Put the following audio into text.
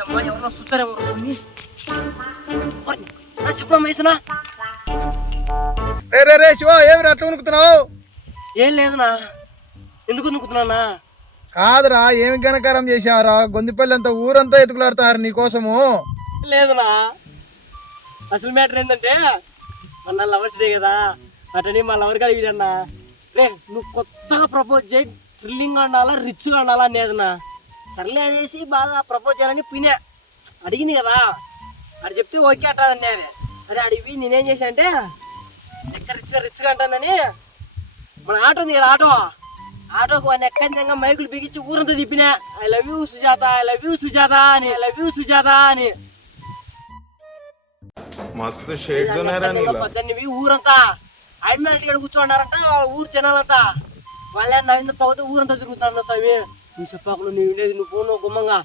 ఎవరన్నా చూస్తారేమో చెప్పమ్మా వేసినా రే రే రే శివ ఏమి అట్లా ఉనుకుతున్నావు? ఏం లేదునా. ఎందుకు నుక్కుతున్నానా? కాదురా, ఏమి ఘనకారం చేసావరా? గొందిపల్లి అంతా ఊరంతా ఎతుకులాడుతున్నారు నీకోసము. లేదునా, అసలు మ్యాటర్ ఏంటంటే మన లవర్స్ డే కదా, అటని మా లవర్ గారు ఇదన్నా రే నువ్వు కొత్తగా ప్రపోజ్ చేయి, థ్రిల్లింగ్ ఉండాలా రిచ్గా ఉండాలా అనేదినా. సర్లే అనేసి బాగా ప్రపోజ్ చేయాలని పినే అడిగింది కదా, అది చెప్తే ఓకే అంటానండి. అది సరే అడిగి నేనేం చేశా అంటే ఎక్కడ రిచ్గా అంటానని మన ఆటో ఉంది కదా, ఆటోకు వాడిని ఎక్కడ మైకులు బిగించి ఊరంతా తిప్పినా I love you Sujatha, I love you Sujatha అని, ఐ లవ్ యూ సుజాత అని. పొద్దున్నవి ఊరంతా ఐడ్మెంట్ ఇక్కడ కూర్చోండారంట ఊరు జనాలంతా. వాళ్ళ నవ్వింది పోతే ఊరంతా తిరుగుతాను. స్వామి నువ్వు చెప్పాకు, నువ్వు ఉండేది నువ్వు పోను గుమ్మంగా